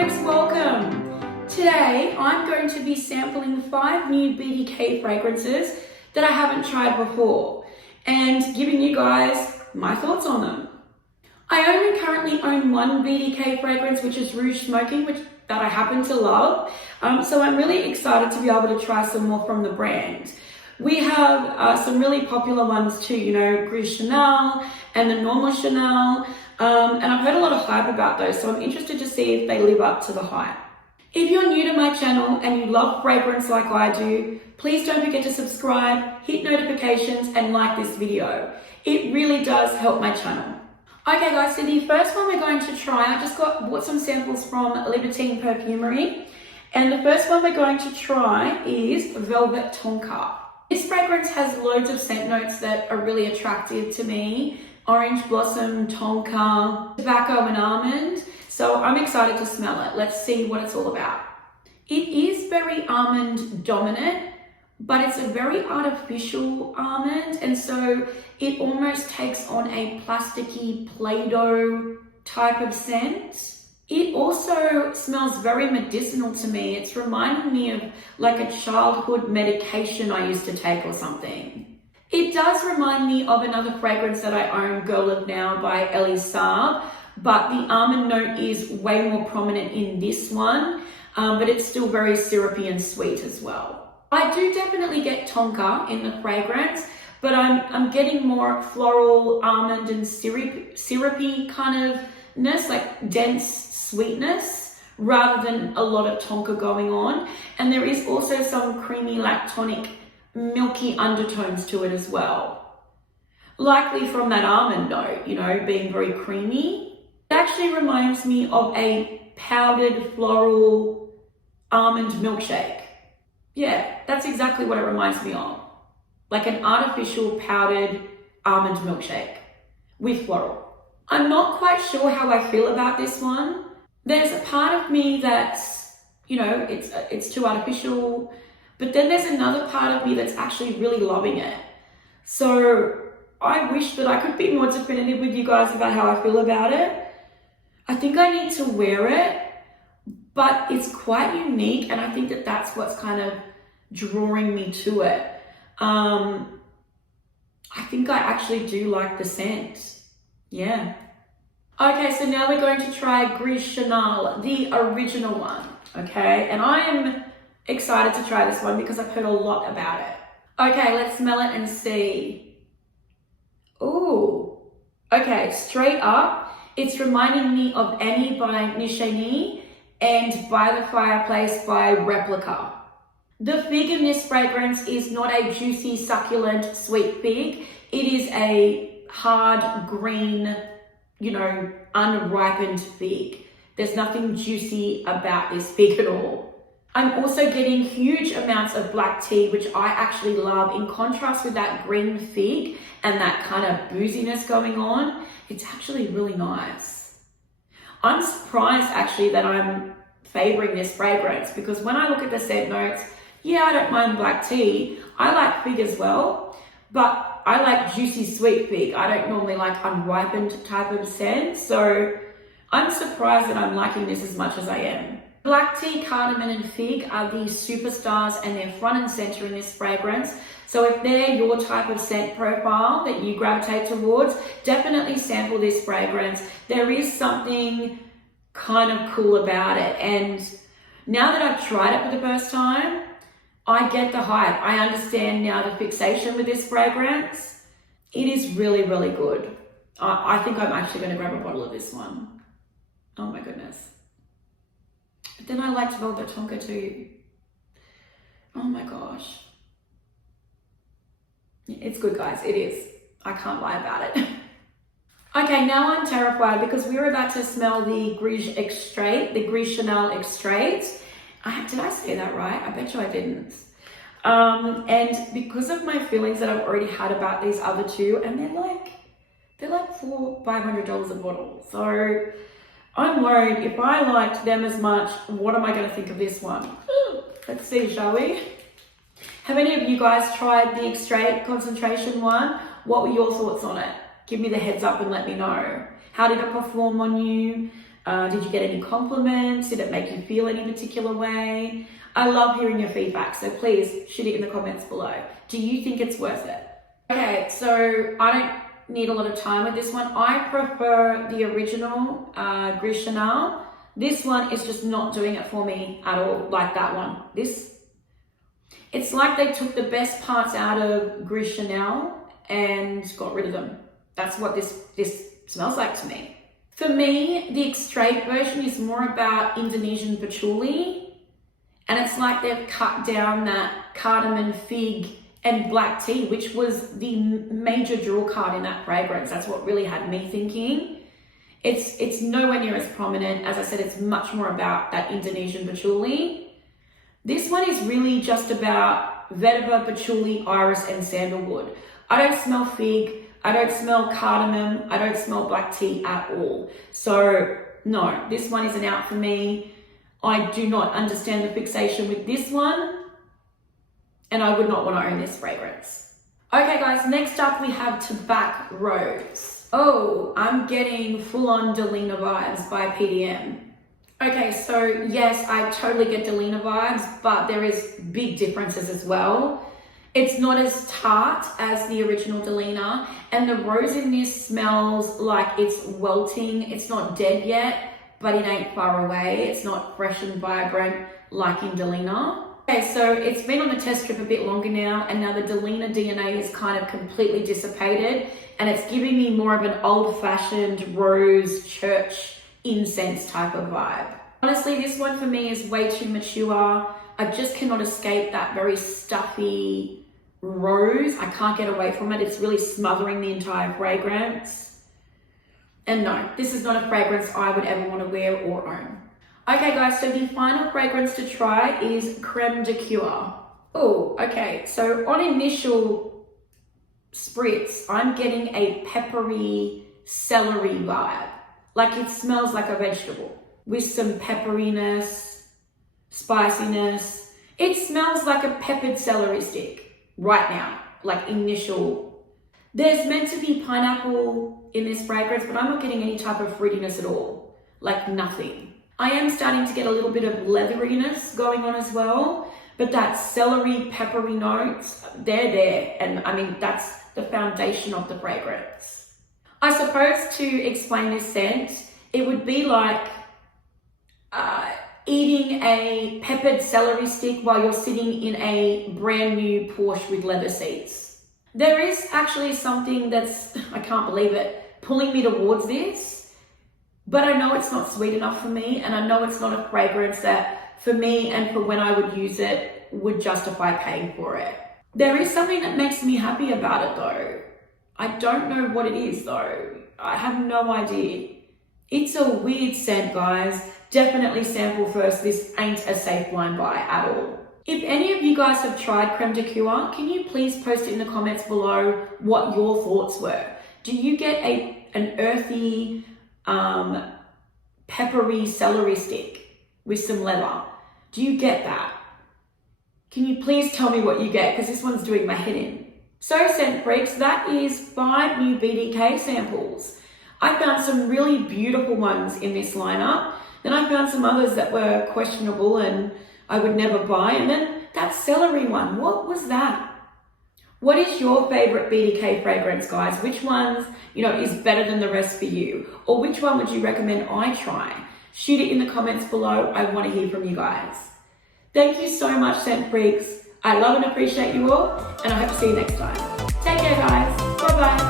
folks, welcome. Today I'm going to be sampling 5 new BDK fragrances that I haven't tried before and giving you guys my thoughts on them. I only currently own one BDK fragrance, which is Rouge Smoking, that I happen to love. So I'm really excited to be able to try some more from the brand. We have some really popular ones too, you know, Gris Chanel and the normal Chanel. And I've heard a lot of hype about those, so I'm interested to see if they live up to the hype. If you're new to my channel and you love fragrance like I do, please don't forget to subscribe, hit notifications, and like this video. It really does help my channel. Okay guys, so the first one we're going to try, I just bought some samples from Libertine Perfumery. And the first one we're going to try is Velvet Tonka. This fragrance has loads of scent notes that are really attractive to me. Orange blossom, tonka, tobacco and almond. So I'm excited to smell it. Let's see what it's all about. It is very almond dominant, but it's a very artificial almond. And so it almost takes on a plasticky Play-Doh type of scent. It also smells very medicinal to me. It's reminding me of like a childhood medication I used to take or something. It does remind me of another fragrance that I own, Guerlain Xray by Elie Saab, but the almond note is way more prominent in this one, but it's still very syrupy and sweet as well. I do definitely get tonka in the fragrance, but I'm getting more floral, almond and syrupy kind ofness, like dense sweetness, rather than a lot of tonka going on. And there is also some creamy lactonic milky undertones to it as well. Likely from that almond note, you know, being very creamy. It actually reminds me of a powdered floral almond milkshake. Yeah, that's exactly what it reminds me of. Like an artificial powdered almond milkshake with floral. I'm not quite sure how I feel about this one. There's a part of me that's, you know, it's too artificial, but then there's another part of me that's actually really loving it. So I wish that I could be more definitive with you guys about how I feel about it. I think I need to wear it, but it's quite unique, and I think that that's what's kind of drawing me to it. I think I actually do like the scent. Yeah. Okay, so now we're going to try Gris Chanel, the original one. Okay, and I am excited to try this one because I've heard a lot about it. Okay, let's smell it and see. Ooh. Okay, straight up, it's reminding me of Annie by Nishani and By the Fireplace by Replica. The fig in this fragrance is not a juicy, succulent, sweet fig. It is a hard, green, you know, unripened fig. There's nothing juicy about this fig at all. I'm also getting huge amounts of black tea, which I actually love, in contrast with that green fig and that kind of booziness going on. It's actually really nice. I'm surprised actually that I'm favoring this fragrance, because when I look at the scent notes, yeah, I don't mind black tea. I like fig as well, but I like juicy sweet fig. I don't normally like unripened type of scent, so I'm surprised that I'm liking this as much as I am. Black tea, cardamom and fig are the superstars, and they're front and center in this fragrance. So if they're your type of scent profile that you gravitate towards, definitely sample this fragrance. There is something kind of cool about it. And now that I've tried it for the first time, I get the hype. I understand now the fixation with this fragrance. It is really, really good. I think I'm actually going to grab a bottle of this one. Oh my goodness. But then I liked Velvet Tonka too. Oh my gosh. It's good, guys. It is. I can't lie about it. Okay, now I'm terrified because we're about to smell the Gris Xray, the Gris Chanel Xray. Did I say that right? I bet you I didn't. And because of my feelings that I've already had about these other two, and they're like $400-500 a bottle. So I'm worried if I liked them as much, what am I going to think of this one? Let's see, shall we? Have any of you guys tried the Xray concentration one? What were your thoughts on it? Give me the heads up and let me know. How did it perform on you? Did you get any compliments? Did it make you feel any particular way? I love hearing your feedback, so please shoot it in the comments below. Do you think it's worth it? Okay, so I don't need a lot of time with this one. I prefer the original Guerlain. This one is just not doing it for me at all, like that one. It's like they took the best parts out of Guerlain and got rid of them. That's what this smells like to me. For me, the Xray version is more about Indonesian patchouli, and it's like they've cut down that cardamom, fig, and black tea, which was the major draw card in that fragrance. That's what really had me thinking. It's nowhere near as prominent. As I said, it's much more about that Indonesian patchouli. This one is really just about vetiver, patchouli, iris, and sandalwood. I don't smell fig, I don't smell cardamom, I don't smell black tea at all. So no, this one is an out for me. I do not understand the fixation with this one, and I would not want to own this fragrance. Okay guys, next up we have Tobacco Rose. Oh, I'm getting full-on Delina vibes by PDM. Okay, so yes, I totally get Delina vibes, but there is big differences as well. It's not as tart as the original Delina, and the rose in this smells like it's welting. It's not dead yet, but it ain't far away. It's not fresh and vibrant like in Delina. Okay, so it's been on the test strip a bit longer now, and now the Delina DNA is kind of completely dissipated, and it's giving me more of an old-fashioned rose church incense type of vibe. Honestly, this one for me is way too mature. I just cannot escape that very stuffy rose. I can't get away from it. It's really smothering the entire fragrance. And no, this is not a fragrance I would ever want to wear or own. Okay guys, so the final fragrance to try is Creme de Cure. Oh, okay, so on initial spritz, I'm getting a peppery celery vibe. Like it smells like a vegetable with some pepperiness, spiciness. It smells like a peppered celery stick right now, like initial. There's meant to be pineapple in this fragrance, but I'm not getting any type of fruitiness at all, like nothing. I am starting to get a little bit of leatheriness going on as well, but that celery, peppery notes, they're there. And I mean, that's the foundation of the fragrance. I suppose to explain this scent, it would be like eating a peppered celery stick while you're sitting in a brand new Porsche with leather seats. There is actually something that's, I can't believe it, pulling me towards this, but I know it's not sweet enough for me, and I know it's not a fragrance that for me and for when I would use it would justify paying for it. There is something that makes me happy about it though. I don't know what it is though. I have no idea. It's a weird scent, guys. Definitely sample first. This ain't a safe blind buy at all. If any of you guys have tried Creme de Cure, can you please post it in the comments below what your thoughts were? Do you get an earthy, peppery celery stick with some leather? Do you get that? Can you please tell me what you get? Because this one's doing my head in. So scent freaks, that is 5 new BDK samples. I found some really beautiful ones in this lineup. Then I found some others that were questionable and I would never buy. And then that celery one, what was that? What is your favorite BDK fragrance, guys? Which ones, is better than the rest for you? Or which one would you recommend I try? Shoot it in the comments below. I want to hear from you guys. Thank you so much, scent freaks. I love and appreciate you all, and I hope to see you next time. Take care, guys. Bye-bye.